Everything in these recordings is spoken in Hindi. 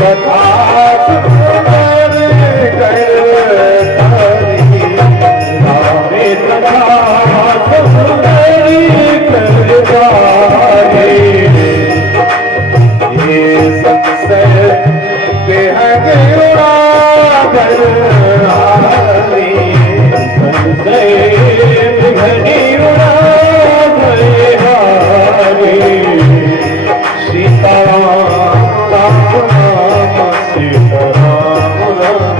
कथा सुंदर करताली, रामे कथा सुंदर करताली। ये संशय बेहद उड़ाकर आली, संशय बेहद उड़ाकर आली। सीताराम राम राम सीताराम राम,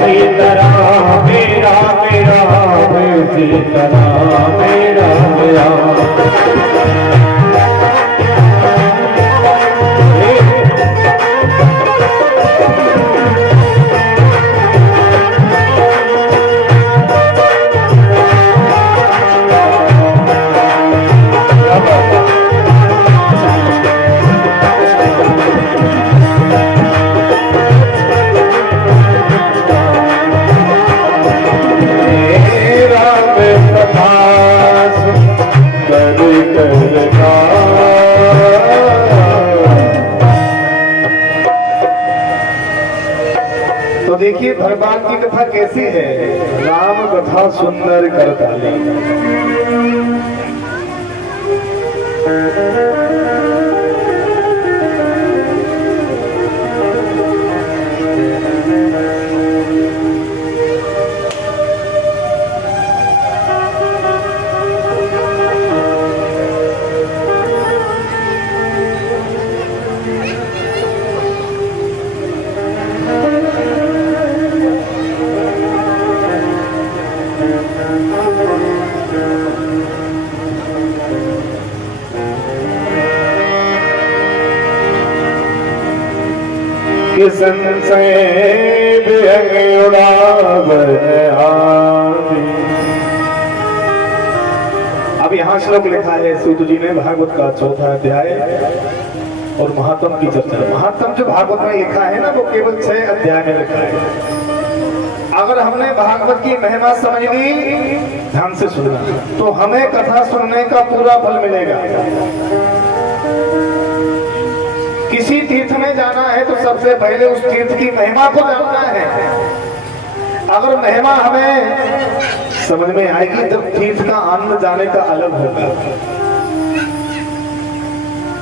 सीताराम राम राम सीताराम राम राम। तो देखिए भगवान की कथा कैसी है, राम कथा सुंदर करताली। संशय उड़ावन आदि। अब यहाँ श्लोक लिखा है सूत जी ने भागवत का 4वां अध्याय और महात्म की चर्चा। महात्म जो भागवत में लिखा है ना, वो केवल 6 अध्याय में लिखा है। अगर हमने भागवत की महिमा समझ ली, ध्यान से सुनना, तो हमें कथा सुनने का पूरा फल मिलेगा। किसी तीर्थ में जाना है तो सबसे पहले उस तीर्थ की महिमा को जानना है। अगर महिमा हमें समझ में आएगी तब तीर्थ का आनंद जाने का अलग होगा।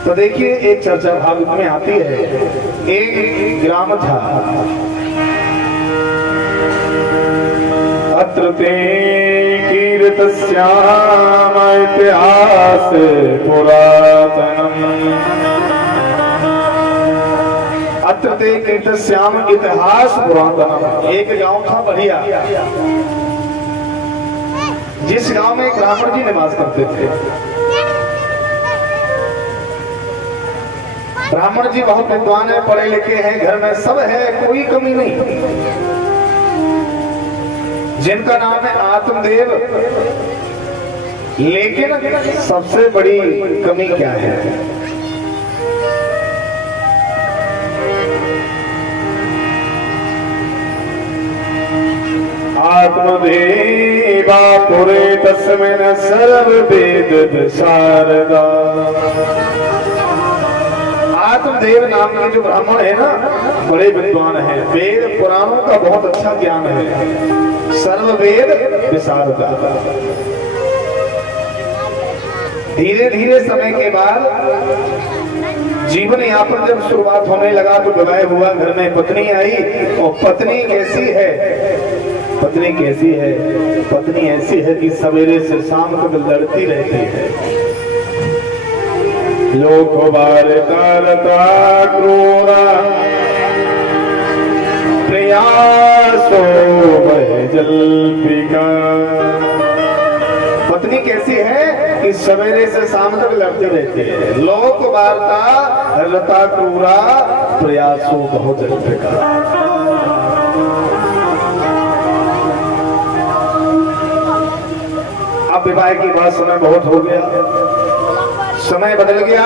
तो देखिए एक चर्चा भागवत में आती है। एक ग्राम था, अत्र ते कीर्तस्याम इतिहास पुरातनम, अत्र ते कीर्तस्याम इतिहास पुरातनम। एक गांव था बढ़िया, जिस गांव में ब्राह्मण जी निवास करते थे। ब्राह्मण जी बहुत विद्वान है, पढ़े लिखे हैं, घर में सब है, कोई कमी नहीं। जिनका नाम है आत्मदेव। लेकिन सबसे बड़ी कमी क्या है? आत्मदेवा पुरे तस्मिन् सर्व वेद विशारदा। आत्मदेव नाम के जो ब्राह्मण है ना, बड़े विद्वान हैं, वेद पुराणों का बहुत अच्छा ज्ञान है, सर्व वेद विशारदा। धीरे धीरे समय के बाद जीवन यापन जब शुरुआत होने लगा तो विवाह हुआ, घर में पत्नी आई। और पत्नी कैसी है? पत्नी कैसी है? पत्नी ऐसी है कि सवेरे से शाम तक लड़ती रहती है। लोक वार्ता क्रूरा प्रयासो वह जल्पिका। पत्नी कैसी है कि सवेरे से शाम तक लड़ती रहती है। लोक वार्ता रता क्रूरा प्रयासो वह जल्पिका। अब विवाह की बात समय बहुत हो गया, समय बदल गया।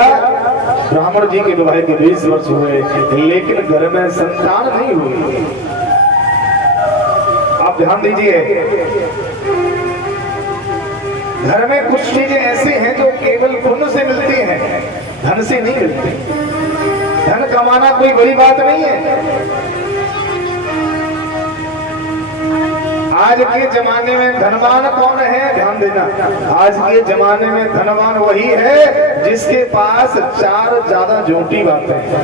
ब्राह्मण जी के विवाह के 20 वर्ष हुए, लेकिन घर में संतान नहीं हुई। आप ध्यान दीजिए, घर में कुछ चीजें ऐसी हैं जो केवल पुण्य से मिलती हैं, धन से नहीं मिलती। धन कमाना कोई बड़ी बात नहीं है। आज के जमाने में धनवान कौन है, ध्यान देना, आज के जमाने में धनवान वही है जिसके पास 4 ज्यादा झूठी बातें हैं।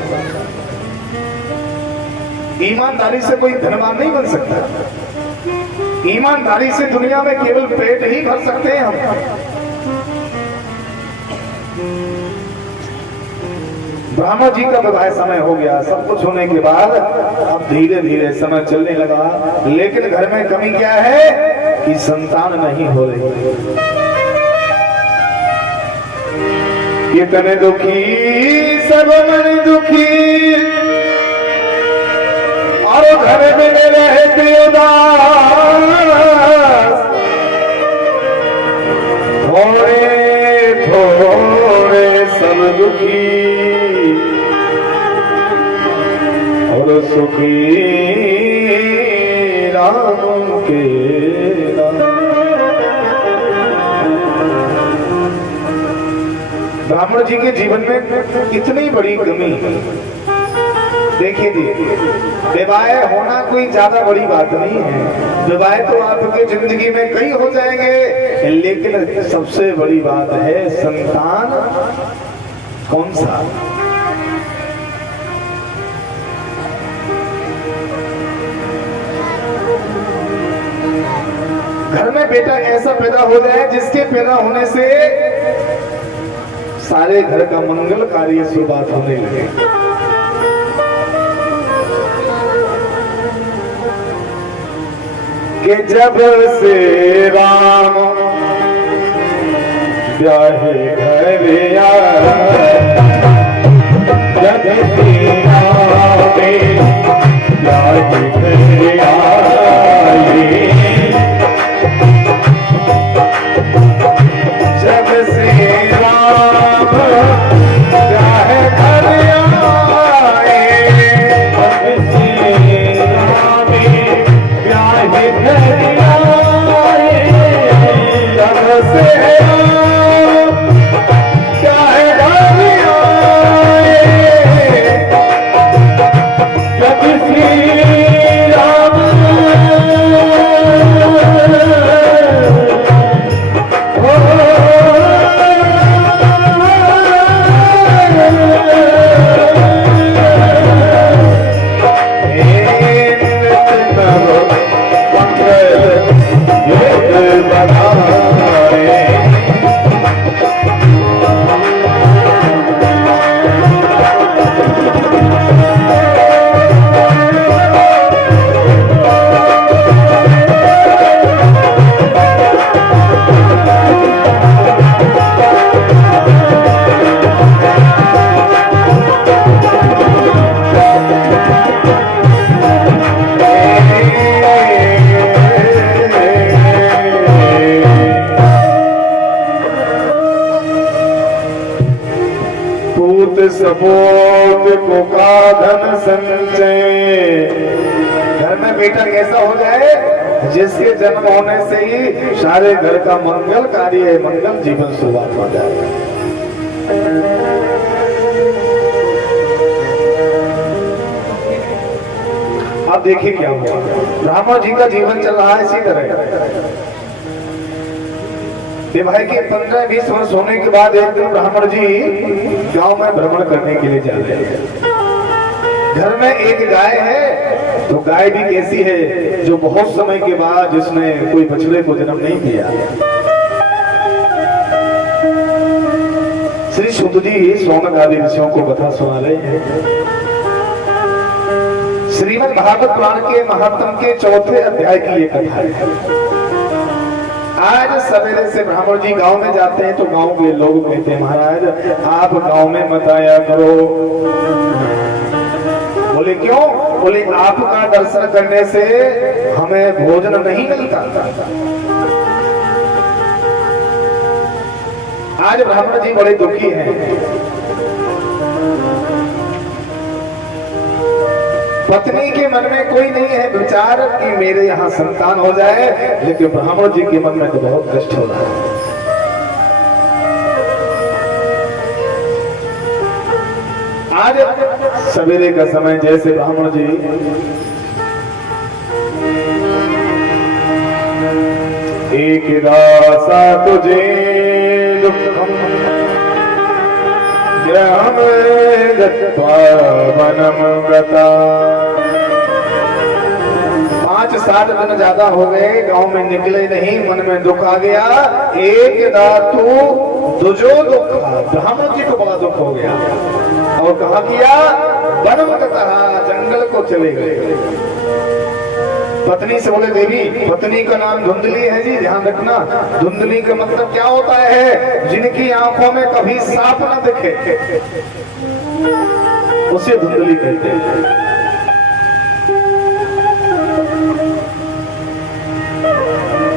ईमानदारी से कोई धनवान नहीं बन सकता। ईमानदारी से दुनिया में केवल पेट ही भर सकते हैं हम। ब्राह्मण जी का विवाह समय हो गया, सब कुछ होने के बाद अब धीरे धीरे समय चलने लगा, लेकिन घर में कमी क्या है कि संतान नहीं हो रही। इतने दुखी सब मन दुखी और घर में रहते उदास, थोड़े थोड़े सब दुखी और सुखी राम के नाम। ब्राह्मण जी के जीवन में कितनी बड़ी कमी। देखिए जी, विवाह होना कोई ज्यादा बड़ी बात नहीं है। विवाह तो आपके जिंदगी में कई हो जाएंगे, लेकिन सबसे बड़ी बात है संतान कौन सा। घर में बेटा ऐसा पैदा हो जाए जिसके पैदा होने से सारे घर का मंगल कार्य शुरुआत होने लगे। कि जब से राम ब्याहे घर आए, जब से राम ब्याहे घर आए, जब से राम ब्याहे घर आए, जब से राम ब्याहे घर आए, जब से सपोत को का धन संचय। घर में बेटा कैसा हो जाए जिसके जन्म होने से ही सारे घर का मंगल कार्य, मंगल जीवन शुरुआत हो जाए। अब देखिए क्या हुआ, ब्राह्मण जी का जीवन चल रहा है इसी तरह। विवाह के 15-20 वर्ष होने के बाद एक दिन ब्राह्मण जी गांव में भ्रमण करने के लिए जा रहे हैं। घर में एक गाय है, तो गाय भी कैसी है जो बहुत समय के बाद जिसने कोई बछड़े को जन्म नहीं दिया। श्री शुद्ध जी सौनक आदि विषयों को कथा सुना रहे हैं। श्रीमद् भागवत पुराण के महात्म के 4थे अध्याय की ये कथा है। आज सवेरे से ब्राह्मण जी गांव में जाते हैं तो गांव के लोग कहते हैं महाराज आप गांव में मत आया करो। बोले क्यों? बोले आपका दर्शन करने से हमें भोजन नहीं मिलता। आज ब्राह्मण जी बड़े दुखी हैं। पत्नी के मन में कोई नहीं है विचार कि मेरे यहाँ संतान हो जाए, लेकिन ब्राह्मण जी के मन में तो बहुत कष्ट हो रहा है। आज सवेरे का समय जैसे ब्राह्मण जी एक दासा तुझे दुखम ग्राम गत्वा वनम गता। 5-7 दिन ज्यादा हो गए, गांव में निकले नहीं, मन में दुख आ गया। एक दातु दुजो दुख, ब्राह्मण जी को बड़ा दुख हो गया और कहा किया वनम गता, जंगल को चले गए। पत्नी से बोले देवी, पत्नी का नाम धुंधली है जी, ध्यान रखना। धुंधली का मतलब क्या होता है? जिनकी आंखों में कभी सांप न दिखे उसे धुंधली कहते हैं।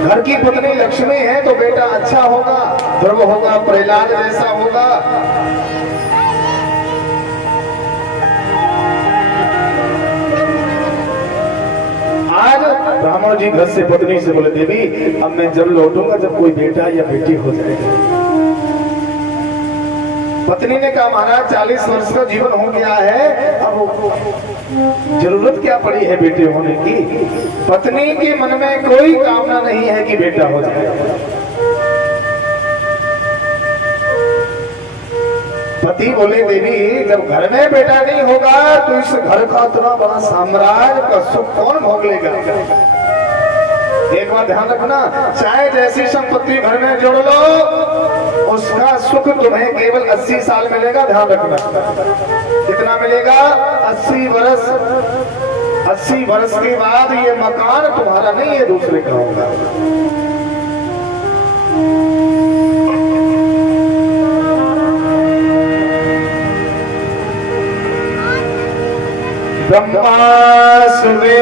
घर की पत्नी लक्ष्मी है तो बेटा अच्छा होगा, ध्रुव होगा, प्रहलाद जैसा होगा। आज ब्राह्मण जी घर से पत्नी से बोले देवी, अब मैं जब लौटूंगा जब कोई बेटा या बेटी हो जाएगा। पत्नी ने कहा महाराज 40 वर्ष का जीवन हो गया है, अब जरूरत क्या पड़ी है बेटे होने की? पत्नी के मन में कोई कामना नहीं है कि बेटा हो जाए। पति बोले देवी, जब घर में बेटा नहीं होगा तो इस घर का इतना बड़ा साम्राज्य का सुख कौन भोग लेगा? एक बात ध्यान रखना, चाहे जैसी संपत्ति घर में जोड़ लो, उसका सुख तुम्हें केवल 80 साल मिलेगा। ध्यान रखना, कितना मिलेगा? 80 वर्ष। 80 वर्ष के बाद ये मकान तुम्हारा नहीं है, दूसरे का होगा। ब्रह्मा सुने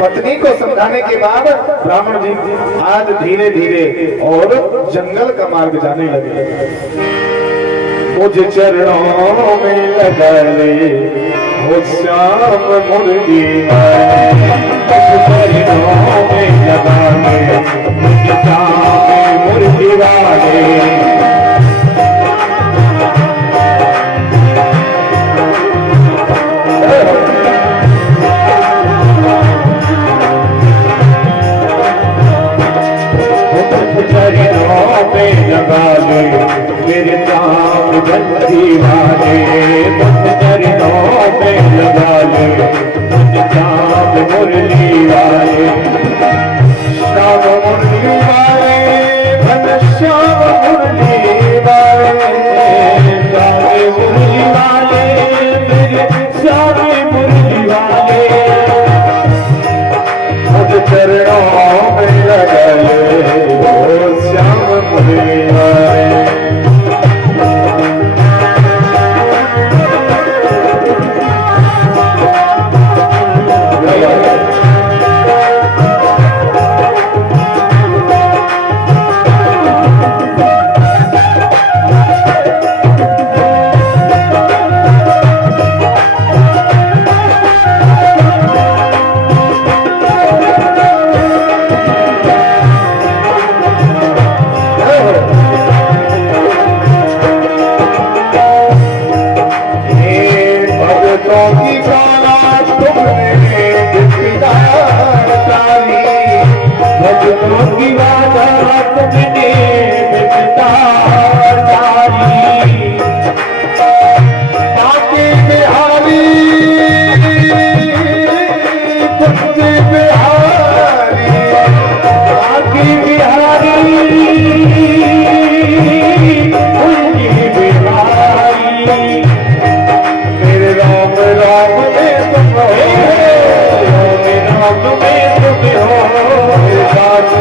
पत्नी को समझाने के बाद ब्राह्मण जी आज धीरे धीरे और जंगल का मार्ग जाने लगे। मुझे चरणों में लगा ले हो श्याम मुर्गी, चरणों में लगा ले मुझे श्याम मुर्गी वाले। मेरे चाँद बंदी वाले चरणों पे लगा ले, मुझे चाँद मुरली वाले, श्याम मुरली वाले, घन श्याम मुरली वाले, श्याम मुरली वाले, मेरे श्याम मुरली वाले, मुझे चरणों पे लगा ले वो श्याम मुरली वाले।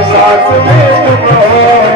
साथ में तुम हो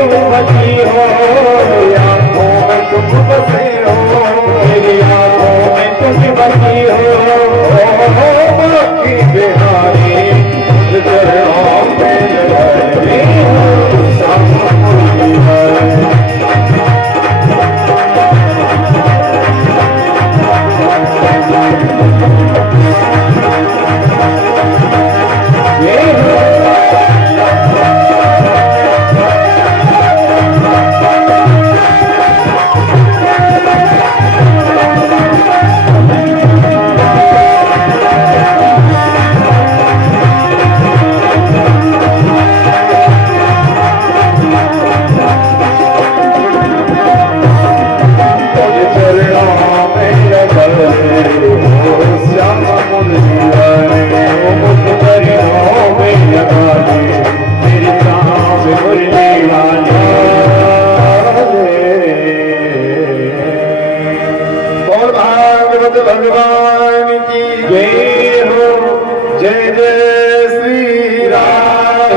तुम बसी हो, मेरी आंखों में तुम बसे हो, मेरी आंखों में तुम बसी हो, बाकी बिहारी चरणों में लगी हो, श्याम मुरली है। भगवान की जय हो, जय जय श्री राम।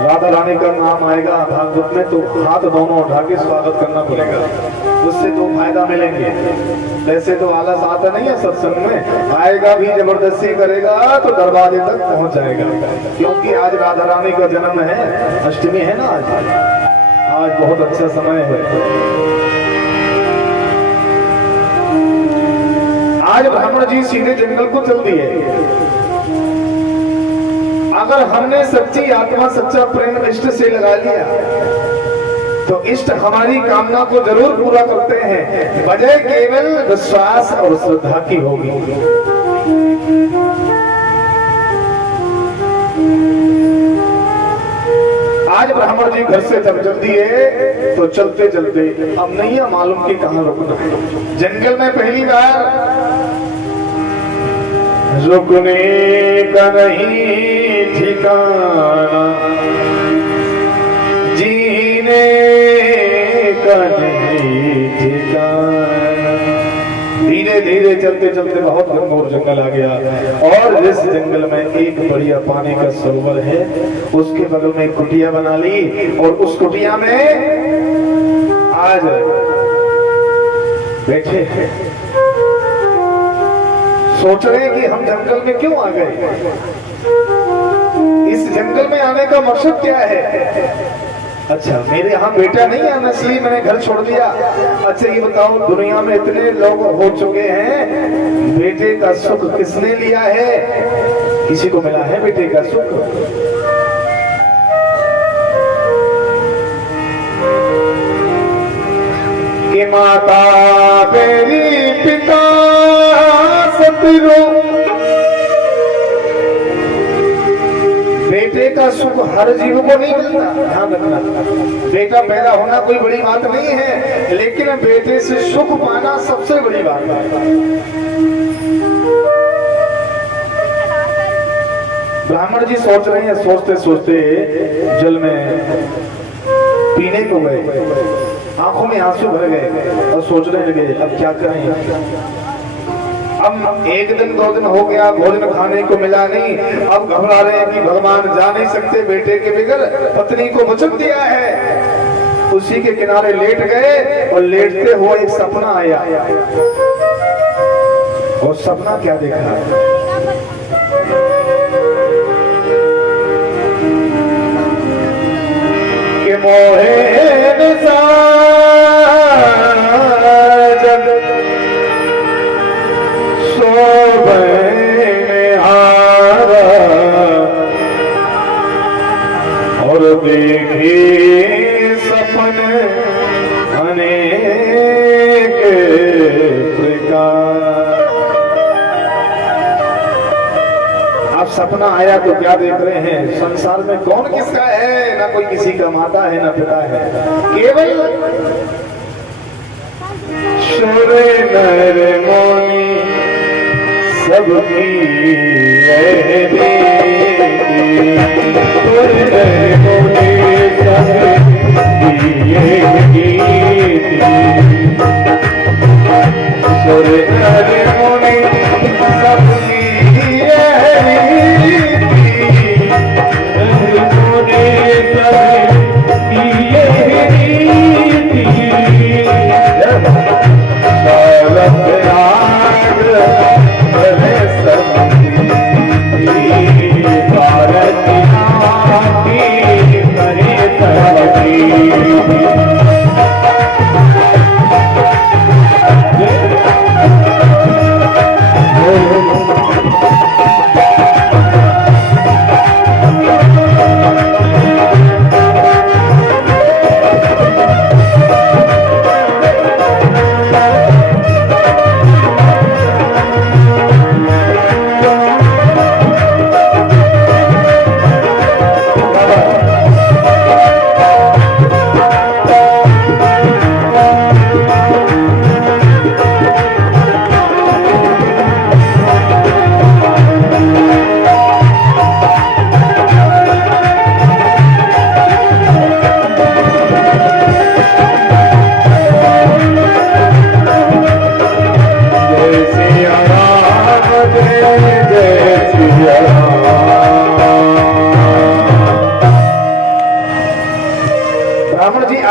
राधा रानी का नाम आएगा भागवत में तो हाथ दोनों उठा के स्वागत करना पड़ेगा, उससे तो फायदा मिलेंगे। वैसे तो आलस आता नहीं है सत्संग में, आएगा भी जबरदस्ती करेगा तो दरवाजे तक पहुंच जाएगा। क्योंकि आज राधा रानी का जन्म है, अष्टमी है ना आज बहुत अच्छा समय है। आज ब्राह्मण जी सीधे जंगल को चल दिए। अगर हमने सच्ची आत्मा सच्चा प्रेम इष्ट से लगा लिया तो इष्ट हमारी कामना को जरूर पूरा करते हैं, वजह केवल विश्वास और श्रद्धा की होगी। आज ब्राह्मण जी घर से जब चल दिए तो चलते चलते अब नहीं है मालूम कि कहां रुकना। जंगल में पहली बार रुकने का नहीं ठिकाना, जीने का नहीं ठिकाना। धीरे धीरे चलते चलते बहुत घनघोर जंगल आ गया और इस जंगल में एक बढ़िया पानी का सरोवर है, उसके बगल में कुटिया बना ली और उस कुटिया में आज बैठे हैं। सोच रहे हैं कि हम जंगल में क्यों आ गए, इस जंगल में आने का मकसद क्या है। अच्छा, मेरे यहाँ बेटा नहीं है इसलिए मैंने घर छोड़ दिया। अच्छा ये बताओ, दुनिया में इतने लोग हो चुके हैं, बेटे का सुख किसने लिया है? किसी को मिला है बेटे का सुख? कि माता मेरी पिता सतरो, बेटे का सुख हर जीव को नहीं मिलता। ध्यान रखना, बेटा पैदा होना कोई बड़ी बात नहीं है, लेकिन बेटे से सुख पाना सबसे बड़ी बात है। ब्राह्मण जी सोच रहे हैं, सोचते सोचते जल में पीने को गए, आंखों में आंसू भर गए और सोचने लगे अब क्या करें। अब एक दिन दो दिन हो गया, भोजन खाने को मिला नहीं, अब घबरा रहे हैं कि भगवान जा नहीं सकते बेटे के बगैर, पत्नी को वचन दिया है। उसी के किनारे लेट गए और लेटते हुए एक सपना आया। और सपना क्या देखा? कि मोहे और देखे सपने अनेक प्रकार। अब सपना आया तो क्या देख रहे हैं, संसार में कौन किसका है, ना कोई किसी का माता है ना पिता है, केवल शोरे नर मोनी सबकी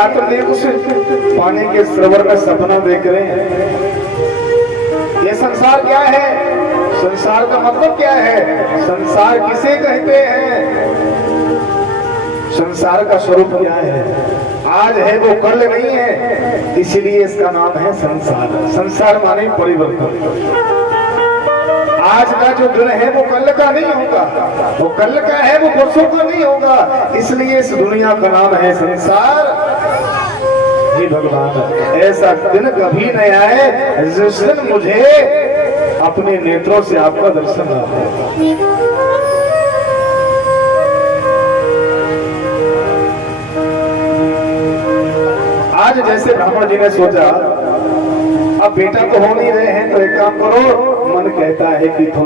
आत्मदेव उस पानी के सरोवर में सपना देख रहे हैं। ये संसार क्या है? संसार का मतलब क्या है? संसार किसे कहते हैं? संसार का स्वरूप क्या है? आज है वो कल नहीं है, इसलिए इसका नाम है संसार। संसार माने परिवर्तन। आज का जो दिन है वो कल का नहीं होगा, वो कल का है वो परसों का नहीं होगा, इसलिए इस दुनिया का नाम है संसार। हे भगवान, ऐसा दिन कभी नहीं आए जिस दिन मुझे अपने नेत्रों से आपका दर्शन ना हो। आज जैसे ब्राह्मण जी ने सोचा अब बेटा तो हो नहीं रहे हैं, तो एक काम करो, मन कहता है कि थोड़ा